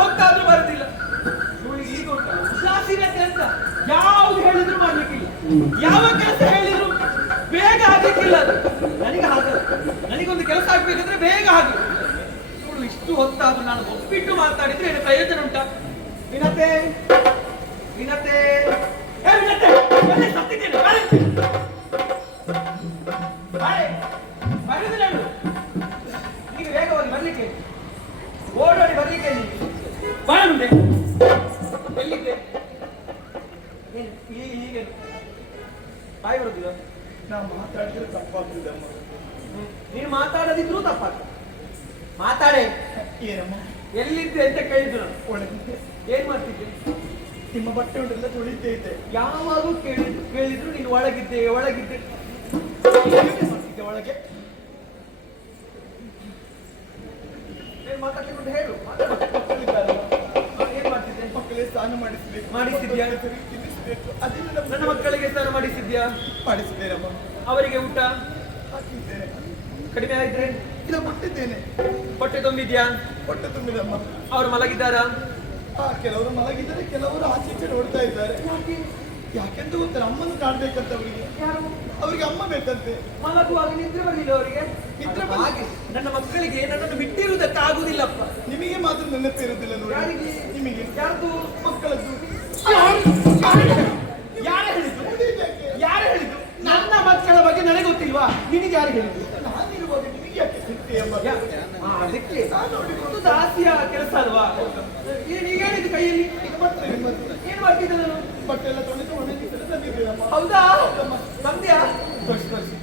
ಹೊತ್ತಾದ್ರೂ ಬರುದಿಲ್ಲ. ಇವಳಿಗೆ ಈಗ ಉಂಟು ಉಲ್ಲಾಸಿನ ಕೆಲಸ ಯಾವ್ದು ಹೇಳಿದ್ರು ಮಾಡ್ಲಿಕ್ಕಿಲ್ಲ. ಯಾವ ಕೆಲಸ ಹೇಳಿದ್ರು ಬೇಗ ಆಗ್ಲಿಕ್ಕಿಲ್ಲ ಅದು. ನನಗೆ ಹಾಗಲ್ಲ. ನನಗೊಂದು ಕೆಲಸ ಆಗ್ಬೇಕಂದ್ರೆ ಬೇಗ ಆಗಿ ಇವಳು ಇಷ್ಟು ಹೊತ್ತಾದ್ರೂ ನಾನು ಒಪ್ಪಿಟ್ಟು ಮಾತಾಡಿದ್ರೆ ಏನು ಪ್ರಯೋಜನ ಉಂಟಾ. ವಿನತೆ ವಿನತೆ. ಏ, ವಿನತೆ ಸತ್ತಿದ್ದೇನೆ. ಬಾಯಿ ಬರುದಿಲ್ಲ. ನಾವು ಮಾತಾಡಿದ್ರೆ ತಪ್ಪಾಗ್ತಿದೆ ಅಮ್ಮ. ಹ್ಮ್. ನೀನು ಮಾತಾಡದಿದ್ರು ತಪ್ಪಾಗ್ತದೆ. ಮಾತಾಡೆ. ಏನಮ್ಮ? ಎಲ್ಲಿದ್ದೆ ಅಂತ ಕೇಳಿದ್ರು ನಾನು. ಒಳಗಿದ್ದೆ ಏನ್ ಮಾಡ್ತಿದ್ದೆ? ನಿಮ್ಮ ಬಟ್ಟೆ ಉಂಟೆಲ್ಲ ತೊಳಿತೇ ಇದೆ ಯಾವಾಗೂ ಕೇಳಿದ್ರು ಕೇಳಿದ್ರು ನೀನು ಒಳಗಿದ್ದೆ ಒಳಗಿದ್ದೆ. ಮಾಡ್ತಿದ್ದೆ ಒಳಗೆ? ಏನ್ ಮಾತಾಡ್ಲಿಕ್ಕೆ ಹೇಳು. ಮಾತಾಡು. ಏನ್ ಮಾಡ್ತಿದ್ದೆ? ಮಕ್ಕಳಿಗೆ ಸ್ನಾನ ಮಾಡಿಸ್ಬೇಕು. ಮಾಡಿಸಿದ್ಯಾ? ತಿನ್ನಿಸ್ಬೇಕು ಅದನ್ನ ನಮ್ಮ ನನ್ನ ಮಕ್ಕಳಿಗೆ ಸ್ನಾನ ಮಾಡಿಸಿದ್ಯಾ? ಮಾಡಿಸಿದ್ದೇನಮ್ಮ. ಅವರಿಗೆ ಊಟ? ಹಾಕಿದ್ದೇನೆ ಕಡಿಮೆ ಆಯ್ತ್ರೆ? ಇಲ್ಲ ಕೊಟ್ಟಿದ್ದೇನೆ. ಹೊಟ್ಟೆ ತುಂಬಿದ್ಯಾ? ಹೊಟ್ಟೆ ತುಂಬಿದಮ್ಮ. ಅವ್ರು ಮಲಗಿದ್ದಾರಾ? ಆ ಕೆಲವರು ಮಲಗಿದ್ದಾರೆ ಕೆಲವರು ಆಚೆ ಈಚೆ ನೋಡ್ತಾ ಇದ್ದಾರೆ. ಯಾಕೆಂತ ಗೊತ್ತಾರೆ ಅಮ್ಮನ್ನು ಕಾಣ್ಬೇಕಂತ ಅವರಿಗೆ. ಅವರಿಗೆ ಅಮ್ಮ ಬೇಕಂತೆ. ಮಲಗುವಾಗ ನಿದ್ರೆ ಬರಲಿಲ್ಲ ಅವರಿಗೆ? ನಿದ್ರೆ. ಹಾಗೆ ನನ್ನ ಮಕ್ಕಳಿಗೆ ನನ್ನನ್ನು ಬಿಟ್ಟಿರುವುದಕ್ಕಾಗುದಿಲ್ಲಪ್ಪ ನಿಮಗೆ ಮಾತ್ರ ನೆನಪಿರುವುದಿಲ್ಲ ನೋಡಿ? ನಿಮಗೆ ಯಾರ್ದು? ಮಕ್ಕಳದ್ದು. ಯಾರು ಹೇಳಿದ್ರು ಯಾರು ಹೇಳಿದ್ರು ನನ್ನ ಮಕ್ಕಳ ಬಗ್ಗೆ ನನಗೆ ಗೊತ್ತಿಲ್ವಾ? ನಿನಗೆ ಯಾರು ಆ, ಅದಕ್ಕೆ ಅದು ದಾಸಿಯ ಕೆಲಸ ಅಲ್ವಾ? ಏನ್ ಈಗ ಹೇಳಿದ್ದು ಕೈಯಲ್ಲಿ? ಏನ್ ಮಾಡ್ತಿದ್ದೆ ನಾನು ಬಟ್ಟೆ ಎಲ್ಲ ತೊಳೆದು ತಂದಿದ್ದೀರಮ್ಮ ಹೌದಾ? ನಮ್ದ್ಯಾ ತೋರಿಸಿ ತೋರಿಸಿ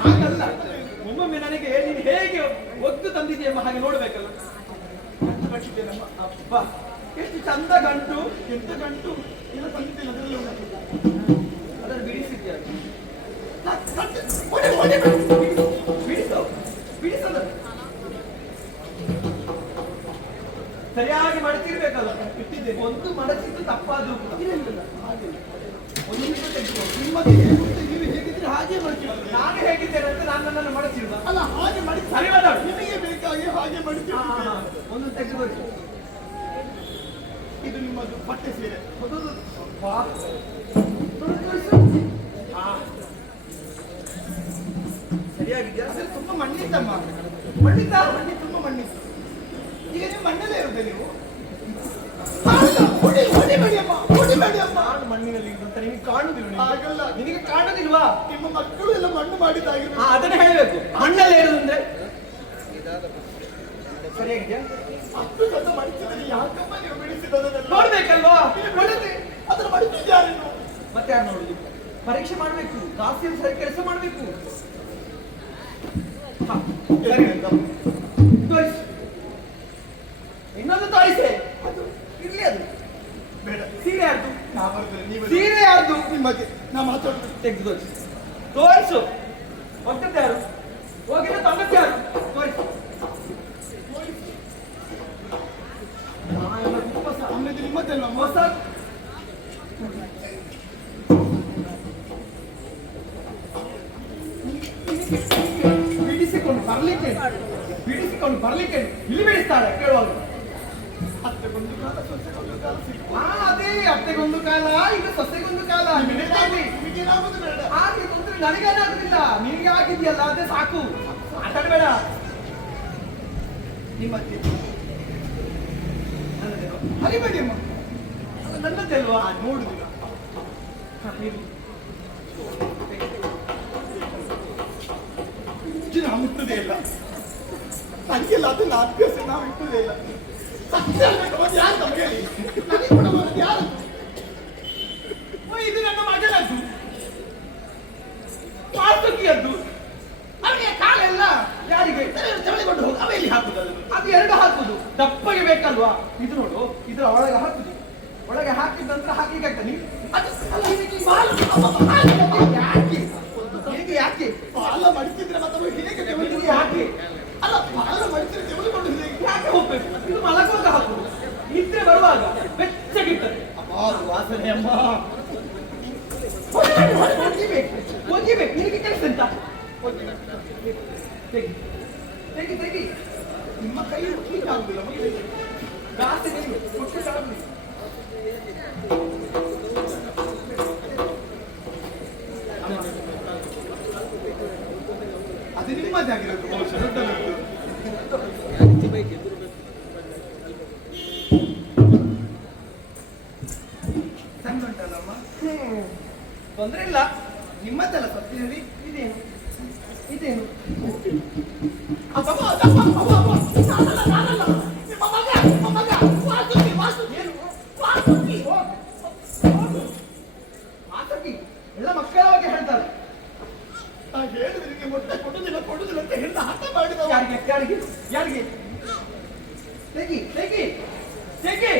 ಹಾಗಲ್ಲ. ಒಮ್ಮೊಮ್ಮೆ ನನಗೆ ನೀನು ಹೇಗೆ ಒದ್ದು ತಂದಿದೆಯಮ್ಮ ಹಾಗೆ ನೋಡ್ಬೇಕಲ್ಲ. ಕಟ್ಟಿದ್ದೇನಮ್ಮ ಅಪ್ಪ ಎಷ್ಟು ಚಂದ ಗಂಟು, ಎಂತ ಗಂಟು? ಇಲ್ಲ ಉಂಟು. ಅದನ್ನು ಬಿಡಿಸಿದ್ದೆ ಸರಿಯಾಗಿ ಮಡಚಿರ್ಬೇಕಲ್ಲ ಇಟ್ಟಿದ್ದೇನೆ. ಒಂದು ಮಡಚಿದ್ದು ತಪ್ಪಾದ್ರು ಕೂಡ. ಒಂದು ನಿಮಿಷ ತೆಗೆದುಕೊಂಡು ನಿಮಗೆ ಹೇಗುಂಟು, ನೀವು ಹೇಗಿದ್ರೆ ಹಾಗೆ ಮಾಡ್ತೀವಿ ನಾನು ಹೇಗಿದ್ದೇನೆ ಅಂತ ನಾನು ನನ್ನನ್ನು ಮಡಚಿರುದ ಅಲ್ಲ ಹಾಗೆ ಮಾಡಿ ಸರಿ ಮಾತಾಡು. ನಿಮಗೆ ಬೇಕಾಗಿ ಹಾಗೆ ಮಾಡ್ತೀವಿ ಒಂದು ತೆಗೆದು ಇದು ಸೀರೆ ಸರಿಯಾಗಿದ್ಯಾ? ಅದ್ರಲ್ಲಿ ತುಂಬಾ ಮಣ್ಣಿತ್ತಮ್ಮ ಮಣ್ಣಿದ್ದ ಮಣ್ಣಿ ತುಂಬಾ ಮಣ್ಣಿತ್ತು ಈಗ ನೀವು ಮಣ್ಣಲ್ಲೇ ಇರುತ್ತೆ ನೀವು? ಮಣ್ಣಿನಲ್ಲಿ ನಿನಗೆ ಕಾಣುದಿಲ್ಲ. ಹಾಗಲ್ಲ. ನಿನಗೆ ಕಾಣುದಿಲ್ವಾ ನಿಮ್ಮ ಮಕ್ಕಳು ಎಲ್ಲ ಮಣ್ಣು ಮಾಡಿದ್ದಾಗಿರ್ಬೇಕು ಅದನ್ನ ಹೇಳಬೇಕು. ಮಣ್ಣಲ್ಲಿ ಇರುದು ಅಂದ್ರೆ? ಸರಿಯಾಗಿದ್ಯಾ? ಅಷ್ಟು ಚಂದ ಮಡಿಸಿದ್ರೆ ನೋಡ್ಬೇಕಲ್ವಾ? ಅದನ್ನ ಮಡಿಸಿದ್ಯಾರೇನು ಮತ್ತೆ ಯಾರು ನೋಡುದು ಪರೀಕ್ಷೆ ಮಾಡ್ಬೇಕು. ದಾಸಿಯಲ್ಲಿ ಸರಿ ಕೆಲಸ ಮಾಡ್ಬೇಕು. ಇನ್ನೊಂದು ತೋರಿಸೆ. ಅದು ಇರ್ಲಿ ಅದು. ಬೇಡ. ಸೀರೆ ಯಾರ್ದು? ನಾ ಸೀರೆ ಯಾರ್ದು? ನಿಮಗೆ ನಾ ಮಾತಾಡ್ತೀನಿ. ತೆಗೆದು ತೋರಿಸು. ಅದೇ ಅತ್ತೆಗೊಂದು ಕಾಲ ಈಗ ಸೊಸೆಗೊಂದು ಕಾಲ. ಹಾಗೆ ತೊಂದ್ರೆ ನನಗೇನಾಗುದಿಲ್ಲ. ನಿನಗೆ ಆಗಿದೆಯಲ್ಲ ಅದೇ ಸಾಕು. ಮಾತಾಡಬೇಡ ನಿಮ್ಮ? ಹರಿಬೇಡಿ ಅಮ್ಮ. ನನ್ನದೇ ಅಲ್ವಾ? ನೋಡುದಿಲ್ಲ. ಇದು ಮುಟ್ಟುದೇ ಇಲ್ಲ. ನನಗೆಲ್ಲ ಅದನ್ನ ಅಭ್ಯಾಸ ನಾವು ಇಟ್ಟುದೇ ಇಲ್ಲ. ಸತ್ಯ ಅದು ಯಾರು ನಮ್ಗೆ ಹೇಳಿ ಓ, ಇದು ನನ್ನ ಯಾರಿಗೆ ತೆಗೆದುಕೊಂಡು ಹೋಗಿ ಅವ ಎಲ್ಲಿ ಹಾಕುದು ಅದು ಎರಡು ಹಾಕುದು ದಪ್ಪಗೆ ಬೇಕಲ್ವಾ ಇದು ನೋಡು ಇದರ ಒಳಗೆ ಹಾಕುದು ಒಳಗೆ ಹಾಕಿದ ನಂತರ ಹಾಕಿ ಆಗ್ತದೆ ಅದು ಅಲ್ಲ ಈ ಮಾಲು- ಬಾಲ ಯಾಕೆ ನಿನಗೆ ಯಾಕೆ ಬಾಲ ಮಡಿಸಿದ್ರೆ ಮತ್ತೆ ಅವ ಹೇಗೆ ನಿನಗೆ ತೆಗೆದುಕೊಂಡು ಯಾಕೆ ಅಲ್ಲ ಬಾಲ ಮಡಿಸಿದ್ರೆ ತೆಗೆದುಕೊಂಡು ಹೇಗೆ ಯಾಕೆ ಹೋಗ್ಬೇಕು ಇದು ಮಲಗುವಾಗ ಹಾಕುದು ನಿದ್ರೆ ಬರುವಾಗ ಬೆಚ್ಚಗಿರ್ತದೆ ವಾಸನೆ ಅಮ್ಮ ಒಗಿಬೇಕು ಒಗಿಬೇಕು ನಿನಗೆ ಕೆಲಸ ಎಂತ ತೆಗಿ ತೆಗಿ ತೆಗಿ ನಿಮ್ಮ ಕೈ ಮುಟ್ಲಿಕ್ಕೆ ಆಗುದಿಲ್ಲ. ಜಾಸ್ತಿ ತೆಗಿ ಮುಟ್ಟು ಸಾಕು ಅದು ನಿಮ್ಮದೇ ವಾಸುಕಿ. ವಾಸುಕಿ. ಆಸಕ್ತಿ ಎಲ್ಲ ಮಕ್ಕಳ ಬಗ್ಗೆ ಹೇಳ್ತಾರೆ ಆ ಹೇಳಿದ್ರೆ ಮೊಟ್ಟೆ ಕೊಡುದಿಲ್ಲ ಕೊಡುದಿಲ್ಲ ಅಂತ ಹೇಳಿ ಹಠ ಮಾಡಿದವ ಯಾರಿಗೆ ಯಾರಿಗೆ ಯಾರಿಗೆ ತೆಗಿ ತೆಗಿ ತೆಗಿ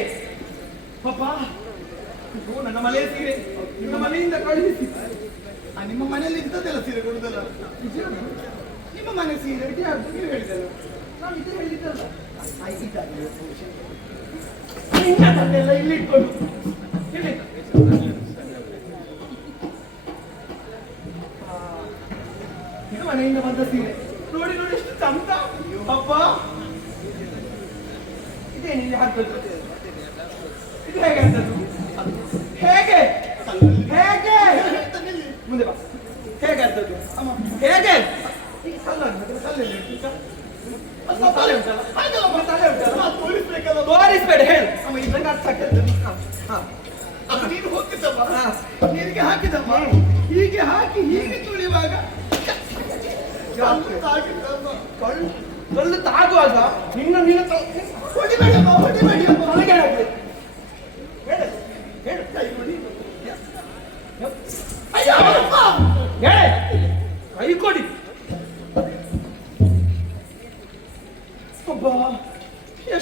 ಪಾಪ ನನ್ನ ಮನೆಯ ಸೀರೆ ನಿಮ್ಮ ಮನೆಯಿಂದ ಕಳುಹಿಸಿ ನಿಮ್ಮ ಮನೆಯಲ್ಲಿ ಇರ್ತದೆಲ್ಲ ಸೀರೆ ಕೊಡುದಲ್ಲ? ನಿಮ್ಮ ಮನೆ ಸೀರೆ ಯಾರ್ದು? ನೀವು ಹೇಳಿದ್ದಲ್ಲ. ನಾನು ಇದು ಹೇಳಿದ್ದಲ್ಲ. ನಿನ್ನದನ್ನೆಲ್ಲ ಇಲ್ಲಿ ಇಟ್ಕೊಂಡು. ಇದು ಮನೆಯಿಂದ ಬಂದ ಸೀರೆ. ನೋಡಿ ನೋಡಿ, ಎಷ್ಟು ಚಂದ. ಅಪ್ಪ ಇದೇನಿಲ್ಲಿ ಹಾಕದ್ದು ಇದು ಹೇಗೆ ತೋರಿಸ್ಬೇಡ ಹೇಳು. ಇದ್ರಂಗೆ ಅರ್ಥ ಆಗ್ತದೆ ಹಾ ಅದು ನೀರು ಹೋಗಿದ್ದಮ್ಮ ಹಾ. ನೀರಿಗೆ ಹಾಕಿದಮ್ಮ ಹೀಗೆ ಹಾಕಿ ಹೀಗೆ ತುಳಿಯುವಾಗ ಕಳ್ಳು ತಾಗುವಾಗ ನಿನ್ನ ನಿನ್ನ ಹೊಡಿಬೇಡಮ್ಮ ಹೊಡಿಬೇಡಿಯಮ್ಮ ತಲೆಗೆ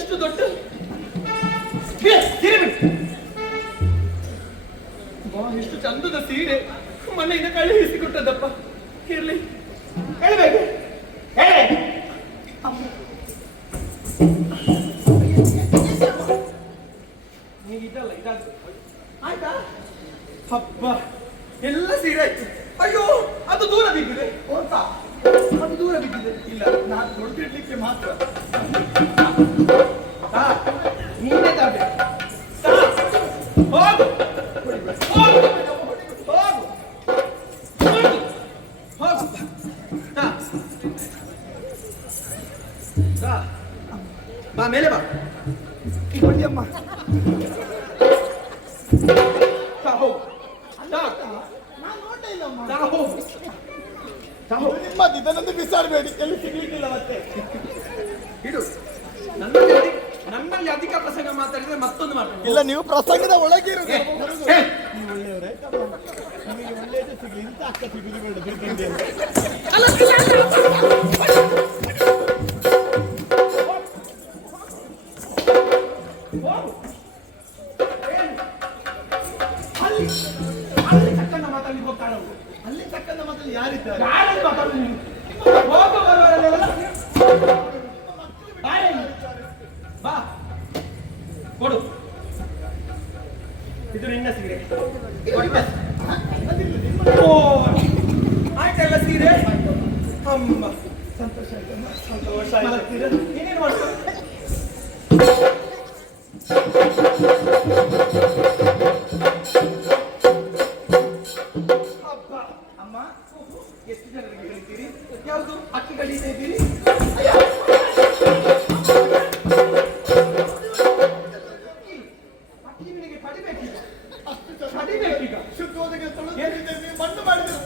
ಎಷ್ಟು ದೊಡ್ಡ? ಅಬ್ಬಾ, ಎಷ್ಟು ಚಂದದ ಸೀರೆ. ಮನೆಯಿಂದ ಕಳುಹಿಸಿ ಕೊಟ್ಟದಪ್ಪ ಇರ್ಲಿ. ಹೇಳ್ಬೇಕು ಹೋಗು ಒಳ್ಳೆಯವರೇ? ನಿಮಗೆ ಒಳ್ಳೆಯದು ಸಿಗಲಿ ಇಂಥ ಅಕ್ಕ ಬೇಡ ನೀನೇನು ಮಾಡ್ತೀಯ ಹಬ್ಬ ಅಮ್ಮ ಎಷ್ಟು ಜನರಿಗೆ ಹೇಳ್ತೀರಿ ಯಾವುದು ಅಕ್ಕಿ ಕಳೀತಾ ಇದ್ದೀರಿ ಶುದ್ಧವಾದ ತೊಳೆದಿದ್ದೇವೆ ಮಣ್ಣು ಮಾಡಿದ್ರು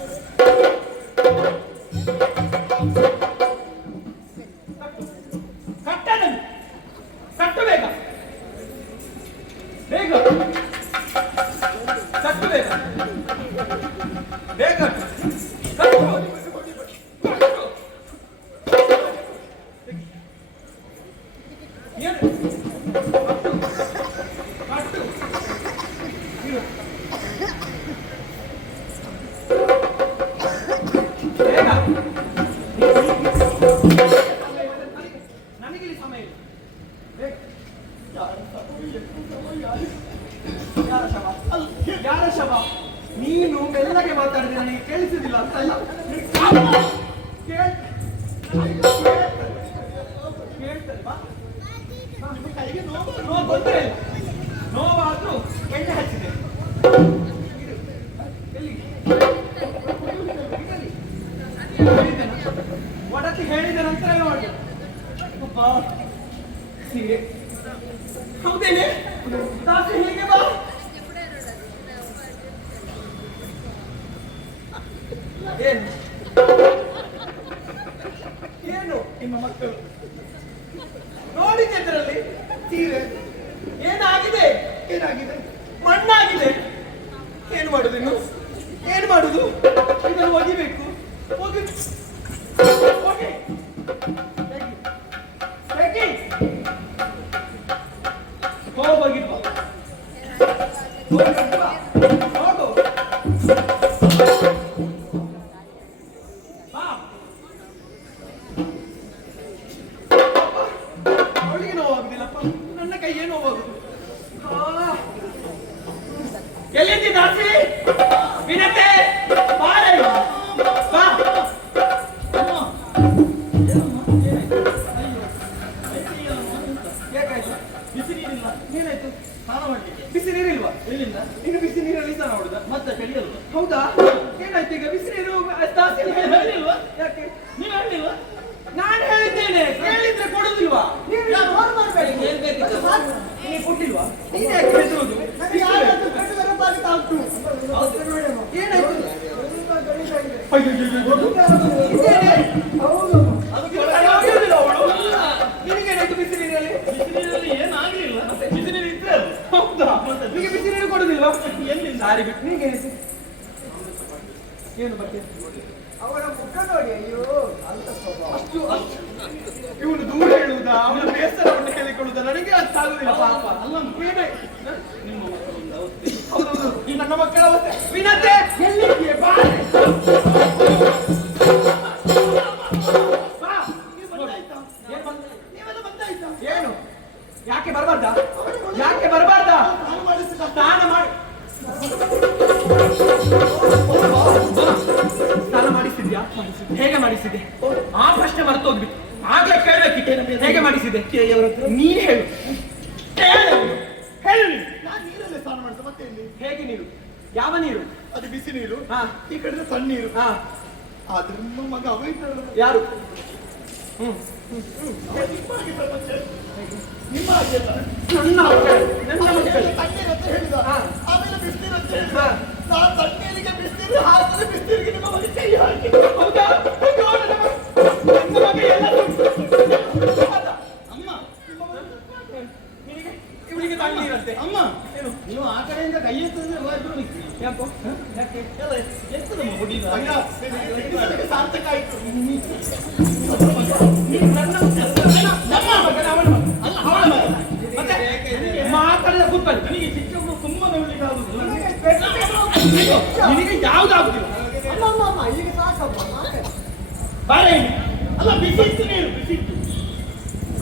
ಹೇಗೆ ಬಾ? ಏನು? ಏನು ನಿಮ್ಮ ಮಕ್ಕಳು? ಹೋಗಿಪ್ಪ ಹೋಗು ಇನ್ನು ಬಿಸಿ ನೀರಲ್ಲಿ ಸ್ನಾನ ಮಾಡುದ ಮತ್ತೆ ಕಡಿಯಲ್ವಾ ಹೌದಾ? ಏನಾಯ್ತು ಈಗ? ಬಿಸಿ ನೀರು ಹೇಳಿಲ್ವಾ? ಯಾಕೆ? ನೀವು ಹೇಳಿಲ್ವಾ? ನಾನು ಹೇಳಿದ್ದೇನೆ. ಕೇಳಿದ್ರೆ ಕೊಡುದಿಲ್ವಾ? ನೀವು ಕೊಟ್ಟಿಲ್ವಾ? ನೀನು ಯಾಕೆ ಹೆದರುದು? ಏನಾಯ್ತು ಅಯ್ಯೋ, ಅಯ್ಯೋ, ಅಯ್ಯೋ. ಇದೇನೆ? ಇದು ಕರೆಯೋದಿಲ್ಲ ಅವಳು. ನಿನಗೇನಾಯ್ತು ಬಿಸಿ ನೀರಲ್ಲಿ? ಹೌದಾ? ನಿನಗೆ ಬಿಸಿ ನೀರು ಕೊಡುದಿಲ್ವಾ? ಸಾರಿ ಬಿಟ್ಟು ಹೀಗೆ ಏನು ಬಗ್ಗೆ? ಅವರ ಮುಖ ನೋಡಿ ಅಯ್ಯೋ ಅಂತ ಅಷ್ಟು ಅಷ್ಟು. ಇವನು ದೂರ ಹೇಳುವುದ? ಅವನ ಬೇಸರವನ್ನು ಕೇಳಿಕೊಳ್ಳುವುದ ನನಗೆ ಅರ್ಥ ಆಗುದಿಲ್ಲ ಪಾಪ. ಅಲ್ಲ ಬೇಡ ನಿಮ್ಮ ಈ ನನ್ನ ಮಕ್ಕಳ ವಿನತೆ! ಎಲ್ಲಿದ್ದೀಯ ಹೇಗೆ ಮಾಡಿಸಿದೆ? ಆ ಪ್ರಶ್ನೆ ಮರೆತು ಹೋಗ್ಬಿಟ್ಟು. ಆಗ್ಲೇ ಕೇಳಬೇಕಿತ್ತೆ ಹೇಗೆ ಮಾಡಿಸಿದೆ? ನೀನ್. ಹೇಳು ಸ್ನಾನ ಮಾಡ್ತಾ ಮತ್ತೆ ಹೇಗೆ ನೀರು? ಯಾವ ನೀರು? ಅದು ಬಿಸಿ ನೀರು. ಈ ಕಡೆ ಸಣ್ಣ ಹಾ. ಆದ್ರೆ ಮಗ ಅವ ಯಾರು? ಹ್ಮ್. ಹ್ಮ್. ನಿಮ್ಮ ಹಾಗೆ ಹ್ಮ್ ನಿಮ್ಮ ಹ್ಮ್ ಹ್ಮ್ ನನ್ನ ಮಕ್ಕಳು ನನ್ನ ಹ್ಮ್ ಮಕ್ಕಳು ಹ್ಮ್ ಹ್ಮ್. ಆಮೇಲೆ ಬಿಸಿನೀರು ಅಂತ ಹೇಳಿದ. ಹಾ. ನಾನು ತಣ್ಣೀರಿಗೆ ಬಿಸಿನೀರು ಹಾಕಿದ್ರೆ ಬಿಸಿನೀರಿಗೆ ನಿಮ್ಮ ಮಗ ಕೈ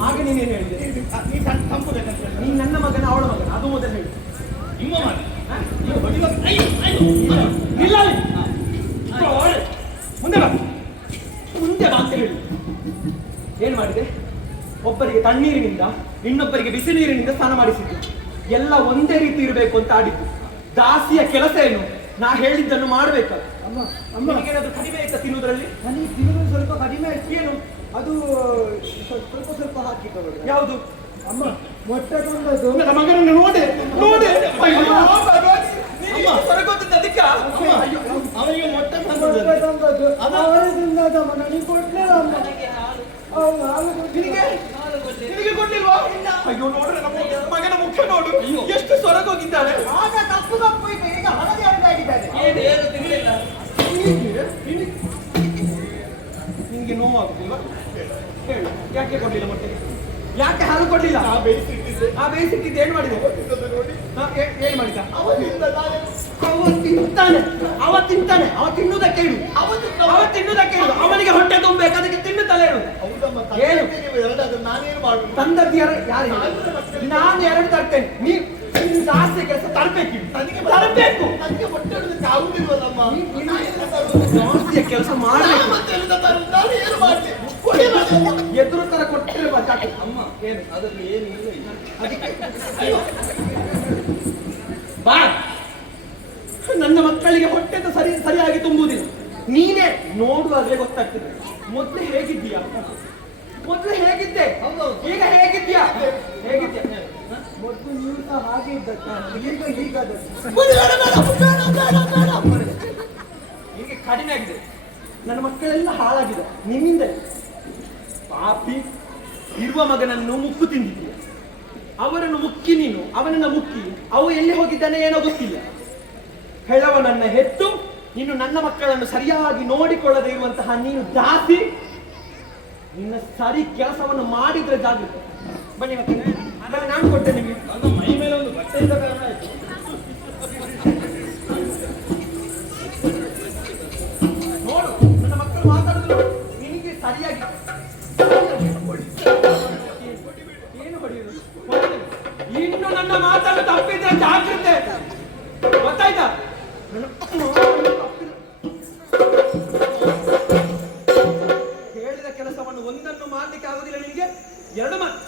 ಆಗ ನೀನೇನು ಹೇಳಿದೆ ನೀ ತನ್ನ ತಂಪು ನೀನು ನೀನ್ ನನ್ನ ಮಗನ ಅವಳ ಮಗನ ಅದು ಮೊದಲು ಹೇಳಿ. ನಿಮ್ಮ ಮಗ ಇಲ್ಲ. ಮುಂದೆ ಬಾ. ಮುಂದೆ ಬಾ ಅಂತ ಹೇಳಿ. ಏನ್ ಮಾಡಿದೆ? ಒಬ್ಬರಿಗೆ ತಣ್ಣೀರಿನಿಂದ ಇನ್ನೊಬ್ಬರಿಗೆ ಬಿಸಿ ನೀರಿನಿಂದ ಸ್ನಾನ ಮಾಡಿಸಿದ್ದು. ಎಲ್ಲ ಒಂದೇ ರೀತಿ ಇರಬೇಕು ಅಂತ ಆಡಿದ್ದು. ದಾಸಿಯ ಕೆಲಸ ಏನು? ನಾ ಹೇಳಿದ್ದನ್ನು ಮಾಡ್ಬೇಕು ಅಮ್ಮ ಕಡಿಮೆ ಆಯ್ತಾ ತಿನ್ನುವುದರಲ್ಲಿ ನನಗೆ ತಿನ್ನುವುದು ಸ್ವಲ್ಪ ಕಡಿಮೆ ಆಯ್ತು. ಏನು? ಅದು ಸ್ವಲ್ಪ ಸ್ವಲ್ಪ ಹಾಕಿಕೊಳ್ಳೋದು. ಯಾವುದು? ಅಮ್ಮ ಮೊಟ್ಟೆ ಕೊಂಡದ್ದು ನನ್ನ ಮಗನನ್ನು ನೋಡಿ ನೋಡಿ. ಅವನಿಗೆ ಮೊಟ್ಟೆ ತಂದದ್ದು. ತಂದದ್ದು. ಅವರೇ ತಿಂದದಮ್ಮ ನನಗೆ ಕೊಡ್ಲಿಲ್ಲ ಅಮ್ಮ. ಅವ್ನು ಹಾಲು ನಿನಗೆ. ನಿನಗೆ ಕೊಟ್ಟಿಲ್ವಾ ಅಯ್ಯೋ ನೋಡ್ರೆ ನಮ್ಮ ಮಗನ ಮುಖ ನೋಡು. ಎಷ್ಟು ಸೊರಗೋಗಿದ್ದಾನೆ ಆಗ ಕಪ್ಪು ಕಪ್ಪು ಇದೆ. ಈಗ ಹಳದಿ ಹಳದಾಗಿದ್ದಾನೆ ಏನು ಏನು ತಿನ್ನಲಿಲ್ಲ ನಿಂಗೆ ನೋವಾಗುದಿಲ್ವಾ? ಹೇಳು ಯಾಕೆ ಕೊಡ್ಲಿಲ್ಲ ಮೊಟ್ಟೆ? ಯಾಕೆ ಹಾಲು ಕೊಡ್ಲಿಲ್ಲ? ಆ ಬೇಯಿಸಿಟ್ಟಿದ್ದೆ ಆ ಬೇಯಿಸಿಟ್ಟಿದ್ದು ಏನ್ ಮಾಡಿದೆ? ಏನ್ ಮಾಡಿದ ಅವ ತಿಂತಾನೆ. ಅವ ತಿಂತಾನೆ. ಅವ ತಿನ್ನುವುದಕ್ಕೆ ಹೇಳು ಅವ ತಿನ್ನುವುದಕ್ಕೆ ಹೇಳು ಅವನಿಗೆ ಹೊಟ್ಟೆ ತುಂಬಬೇಕು. ಅದಕ್ಕೆ ತಿನ್ನುತ್ತಲೇ ತಲೆ ಹೌದಮ್ಮ ಏನು? ನಾನೇನು ಮಾಡುದು? ತಂದದ್ದು ಯಾರು? ಯಾರು ನಾನು ಎರಡು ತರ್ತೇನೆ. ನೀ ನೀನು ಜಾಸ್ತಿ ಕೆಲಸ ತರಬೇಕು ತರಬೇಕು? ಜಾಸ್ತಿಯ ಕೆಲಸ ಮಾಡಬೇಕು. ಎದುರು ತರ ಕೊಟ್ಟಿರುವ ಚಾಕು ಅಮ್ಮ ಏನು? ಅದರಲ್ಲಿ ಏನು ಬಾ. ನನ್ನ ಮಕ್ಕಳಿಗೆ ಹೊಟ್ಟೆ ಸರಿ ಸರಿಯಾಗಿ ತುಂಬುವುದಿಲ್ಲ. ನೀನೇ ನೋಡುವಾಗಲೇ ಗೊತ್ತಾಗ್ತದೆ. ಮೊದ್ಲು ಹೇಗಿದ್ದೀಯಾ? ಮೊದ್ಲು ಹೇಗಿದ್ದೆ? ಈಗ ಹೇಗಿದ್ಯಾ ಹೇಗಿದ್ಯಾ? ಮೊದಲು ನೀವು ಸಹ ಹಾಗೆ ಇದ್ದದ್ದು. ಈಗ ಹೀಗಾದ. ನಿಮಗೆ ಕಡಿಮೆ ಆಗಿದೆ. ನನ್ನ ಮಕ್ಕಳೆಲ್ಲ ಹಾಳಾಗಿದೆ. ಪಾಪಿ ಇರುವ ಮಗನನ್ನು ಮುಕ್ಕು ತಿಂದಿದ್ದೀಯ ಅವರನ್ನು ಮುಕ್ಕಿ ನೀನು, ಅವನನ್ನು ಮುಕ್ಕಿ, ಅವು ಎಲ್ಲಿ ಹೋಗಿದ್ದಾನೆ ಏನೋ ಗೊತ್ತಿಲ್ಲ. ಹೆಳವನನ್ನ ಹೆತ್ತು ನೀನು ನನ್ನ ಮಕ್ಕಳನ್ನು ಸರಿಯಾಗಿ ನೋಡಿಕೊಳ್ಳದೆ ಇರುವಂತಹ ನೀನು ದಾಸಿ, ನಿನ್ನ ಸರಿ ಕೆಲಸವನ್ನು ಮಾಡಿದ್ರೆ ಜಾಗೃತಿ ಬನ್ನಿ ಮತ್ತೆ. ನಾನು ಕೊಟ್ಟೆ ನಿಮಗೆ. ಮೈ ಮೇಲೆ ಒಂದು ಬಟ್ಟೆ ಮಾಡ್ಲಿಕ್ಕೆ ಆಗುದಿಲ್ಲ ನಿಮಗೆ? ಎರಡು ಮಾತು